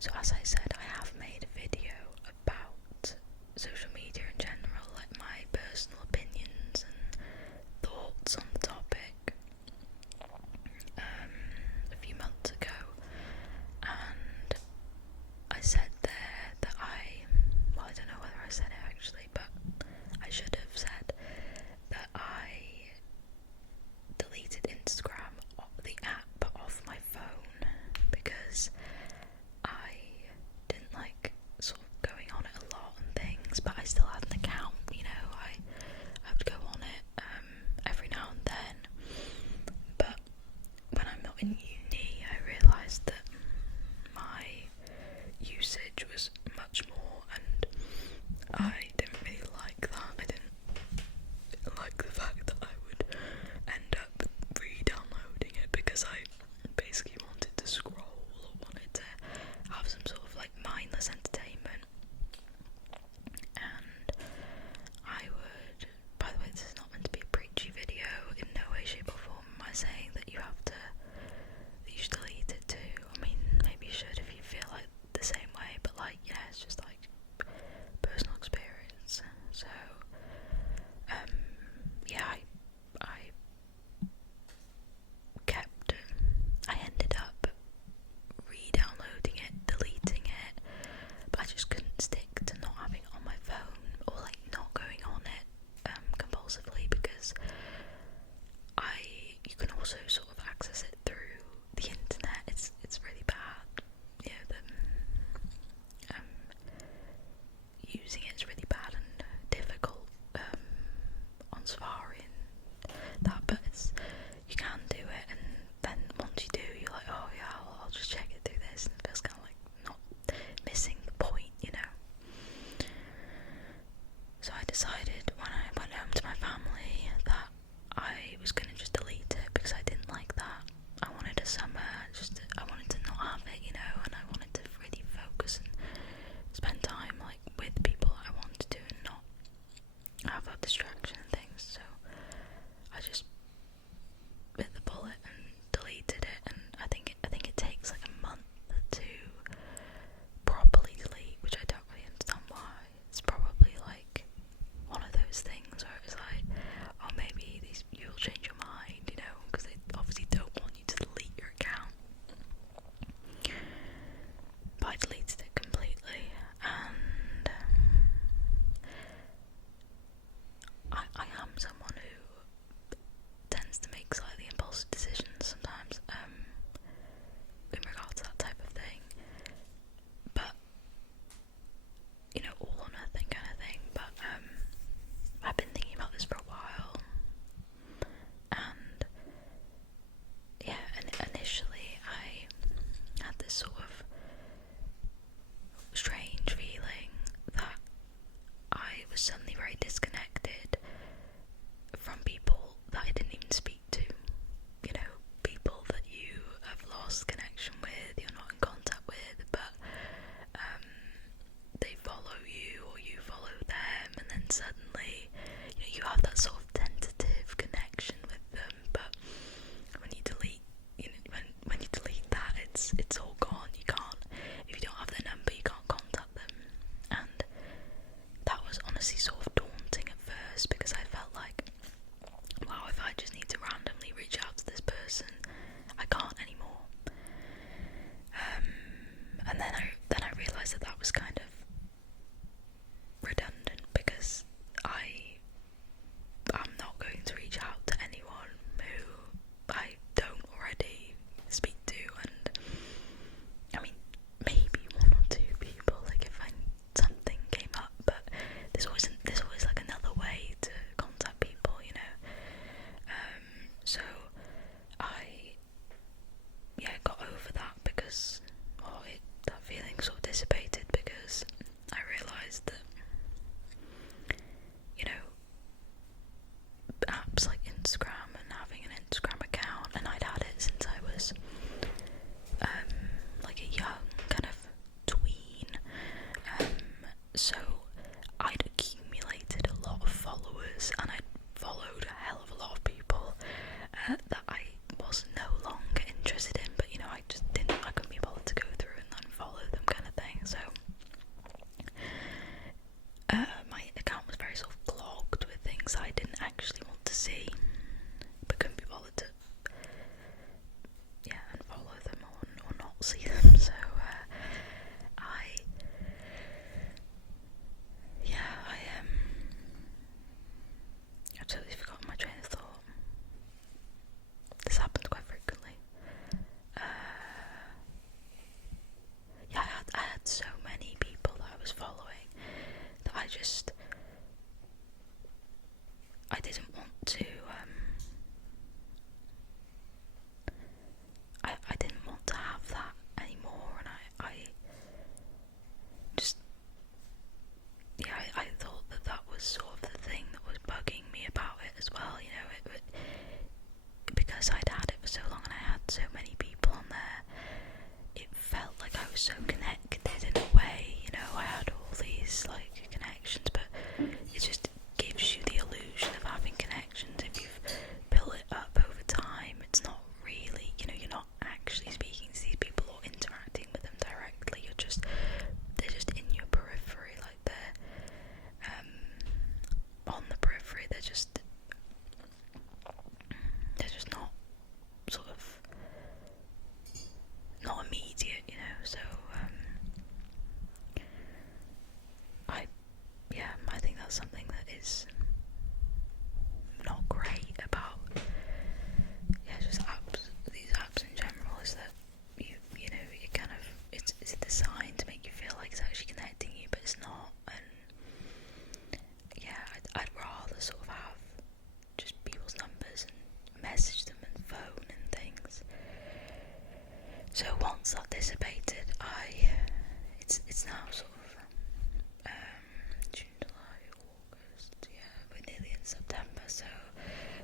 So as I said, I have made a video about social media in general, like my personal opinions and thoughts on the topic, a few months ago, and I said there that I don't know whether I said it actually, but I should have said that I deleted Instagram, the app, off my phone because I didn't like sort of going on it a lot and things, but I still had an account, you know, I would go on it every now and then. But when I'm not in uni, I realised that my usage was much more, and I didn't really like that. I didn't like the fact that I would end up re-downloading it because I basically wanted to scroll or wanted to have some sort of like mindless entertainment. And I would, by the way, this is not meant to be a preachy video, in no way, shape or form am I saying that you should delete it too. I mean, maybe you should if you feel like the same way, but like, yeah, it's just like personal experience. So yeah, I ended up re-downloading it, deleting it, but I just couldn't stick to not having it on my phone, or like not going on it compulsively, because you can also sort of access it through the internet. It's really bad. You know, using it's really bad and difficult on Safari and that, but you can do it, and then once you do, you're like, oh yeah, I'll just check it through this, and it feels kind of like not missing the point, you know. So I decided when I went home to my family that I was going to just delete it because I didn't like that. I wanted a summer, I wanted to not have it, you know, and I wanted to really focus and spend time like with people I wanted to and not have that distraction and things. So I just bit the bullet and deleted it, and I think it takes like a month to properly delete, which I don't really understand why. It's probably like one of those things where it's like, oh, maybe you'll change your mind, you know, because they obviously don't want you to delete your account. But I deleted it completely, and I am someone who tends to make slightly impulsive decisions sometimes in regards to that type of thing, but you know, all or nothing kind of thing. But I've been thinking about this for a while, and yeah, and initially I had this sort of strange feeling that I was suddenly very disconnected from people that I didn't even speak to. You know, people that you have lost connection with, you're not in contact with, but they follow you or you follow them, and then suddenly, you know, you have that sort of tentative connection with them, but when you delete, you know, when you delete that, it's all gone. You can't, if you don't have their number, you can't contact them. And that was honestly sort of daunting at first, because I felt like, wow, if I just need to randomly reach out to this person, I can't anymore. And then I realised that was kind of redundant, because I'm not going to reach out to anyone who I don't already speak to, and I mean, maybe one or two people, like if something came up, but there's always like another way to contact people, you know. So I got over that, because that feeling sort of dissipated, because I realised that, you know, apps like Instagram and having an Instagram account, and I'd had it since I was like a young kind of tween, so I'd accumulated a lot of followers, and I'd followed a hell of a lot of people that I was no longer interested in, but you know, I couldn't be bothered to go through and unfollow them, kind they're just in your periphery, like they're on the periphery. They're just not sort of not immediate, so I think that's something that is not great about just these apps in general, is that you kind of it's designed to make you feel like it's actually connecting you, but it's not. And I'd rather sort of have just people's numbers and message them and phone and things. So once that dissipated, it's now sort of June, July, August, we're nearly in September, so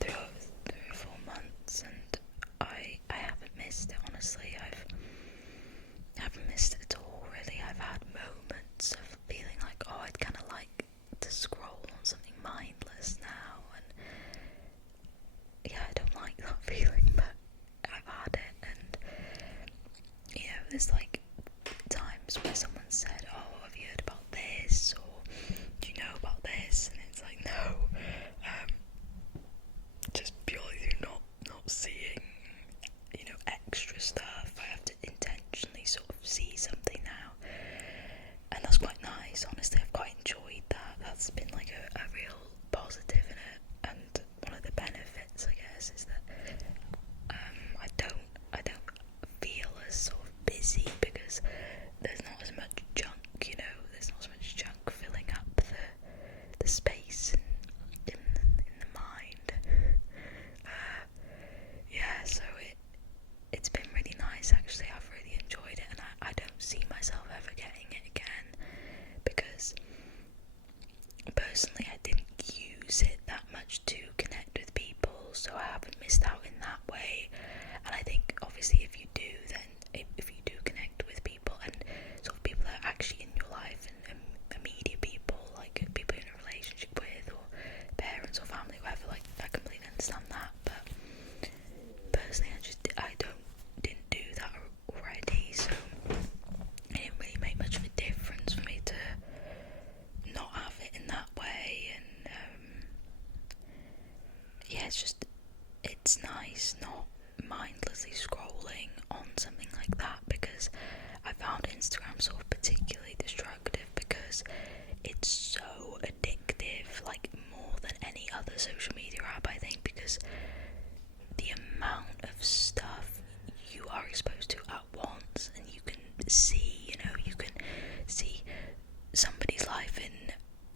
3 or 4 months, and I haven't missed it, honestly. I haven't missed it at all, really. I've had moments of feeling like, I'd kind of like to scroll on something mindless now, and I don't like that feeling, but I've had it. And there's like times where someone said, have you heard about this, or do you know about this? And it's like, no, just purely through not seeing extra stuff. I have to intentionally sort of see something now, and that's quite nice. Honestly, I've quite enjoyed that. That's been like a real positive in it, and one of the benefits, I guess, is that I don't feel as sort of busy, because there's not as much junk. There's not so much junk filling up the space in the mind. So it's been really nice, actually. I've really enjoyed it, and I don't see myself ever getting it again, because personally I didn't use it that much to connect with people, so I haven't missed out in that way. And I think obviously if you do, then if you do connect with people, and sort of people that are actually in your life, and immediate people, like people you're in a relationship with, or parents or family, whatever, like I completely understand that. But personally, I didn't do that already, so it didn't really make much of a difference for me to not have it in that way. And it's nice not mindlessly scrolling on something like that, because I found Instagram sort of particularly destructive, because it's so addictive, like more than any other social media app, I think, because the amount of stuff you are exposed to at once, and you can see, you can see somebody's life in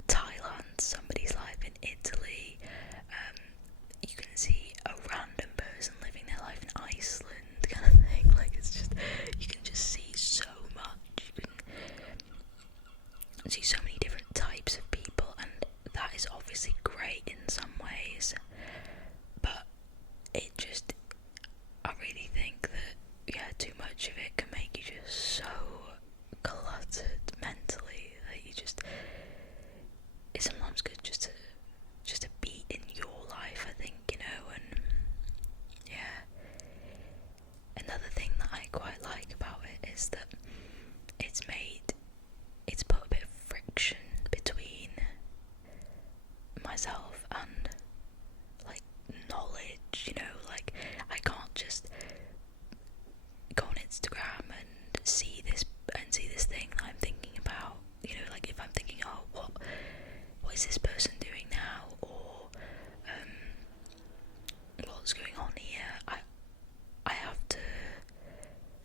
Thailand, somebody's life in Italy, you can see a random person living their life in Iceland, kind of thing. Like, it's just, you can just see so much. You can see so many different types of people, and that is obviously great in some ways, but I really think that, too much of it can make you just so cluttered mentally that it's sometimes good just to be in your life, I think, and another thing that I quite like about it is that it's put a bit of friction between myself and like knowledge, like I can't just go on Instagram and see this thing that I'm thinking about, like if I'm thinking, what is this person doing now, or what's going on here, I have to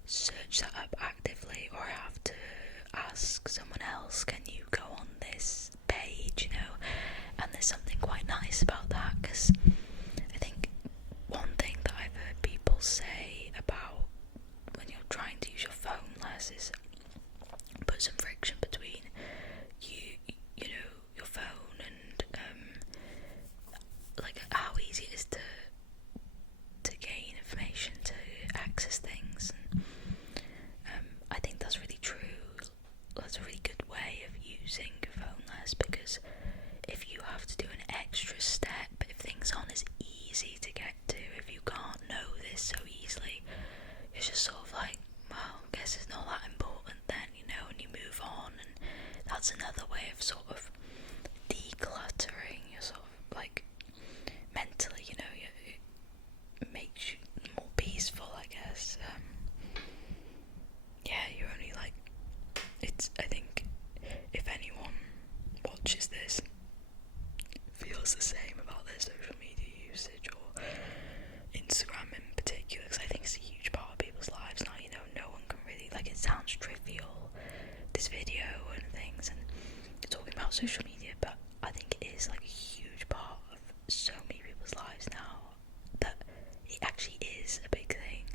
search that up actively, or I have to ask someone else, can you go on this page, and there's something quite nice about that, because I think one thing that I've heard people say about when you're trying to use your phone less is put some friction between your phone and like how easy it is to gain information, to access things. And I think that's really true. That's a really good way of that's another way of sort of decluttering. You're sort of like mentally, you know, it makes you more peaceful, I guess. Yeah, you're only like, it's, I think, if anyone watches this, feels the same about their social media usage or Instagram in particular, because I think it's a huge part of people's lives now, you know, no one can really, like, it sounds trivial, this video and things, and talking about social media, but I think it is like a huge part of so many people's lives now, that it actually is a big thing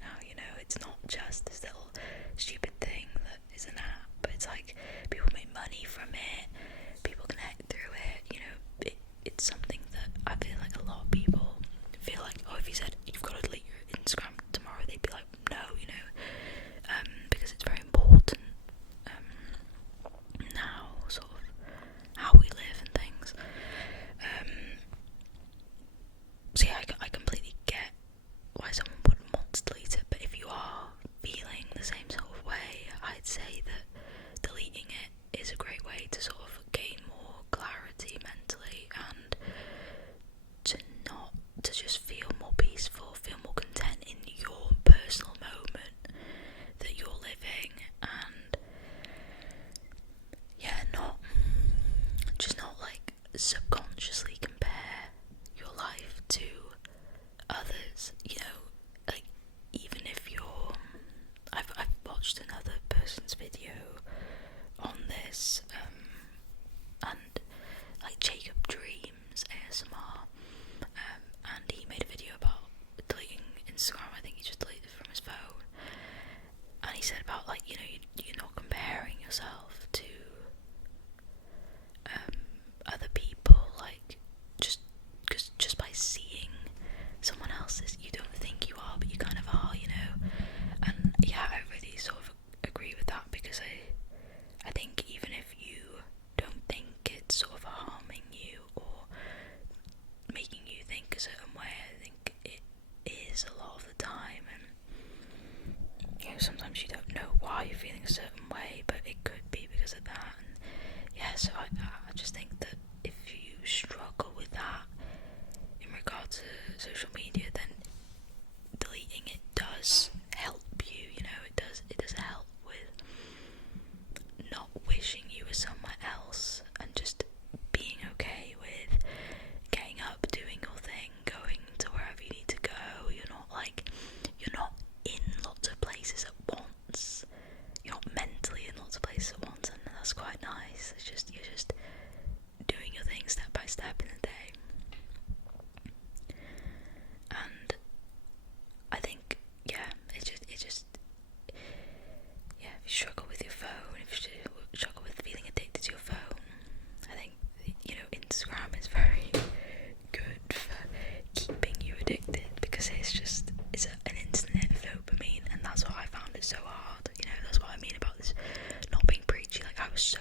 now, you know, it's not just this little stupid thing that is an app, but it's like, people make money from it, people connect through it, you know, it's something that I feel like a lot of people feel like, oh, if you said you've got to delete your Instagram tomorrow, they'd be like, no, you know, because it's very important now, sort of how we live and things. So yeah, I completely get why someone wouldn't want to delete it, but if you are feeling the same sort of way, I'd say that deleting it is a great way to sort of gain more clarity mentally and to just feel more peaceful, feel more content in your personal moment that you're living, and yeah, not like subconsciously compare your life to others, you know, like, even if you're, I've watched another person's video on this, and like Jacob Dreams ASMR, and he made a video about deleting Instagram. I think he just deleted it from his phone, and he said about, like, you know, you're not comparing yourself to other people, like, just by seeing someone else's, you don't think you are, but you kind of are, you know. And yeah, I really sort of agree with that, because I think even if you don't think it's sort of harming you or making you think a certain way, I think it is a lot of the time, and you know, sometimes you don't know why you're feeling a certain way, but it could be because of that. And yeah, so I just think that if you struggle with that in regard to social media, then deleting it does help you, you know, it does help with not wishing you were somewhere else, and just being okay with getting up, doing your thing, going to wherever you need to go. You're not in lots of places at once, you're not mentally in lots of places at once, and that's quite nice. You're just doing your thing step by step in the day. And I think, yeah, it just yeah, if you struggle with your phone, if you struggle with feeling addicted to your phone, I think, you know, Instagram is very good for keeping you addicted, because it's an instant hit of dopamine, and that's what I found it so hard, you know. That's what I mean about this not being preachy. Like, I was so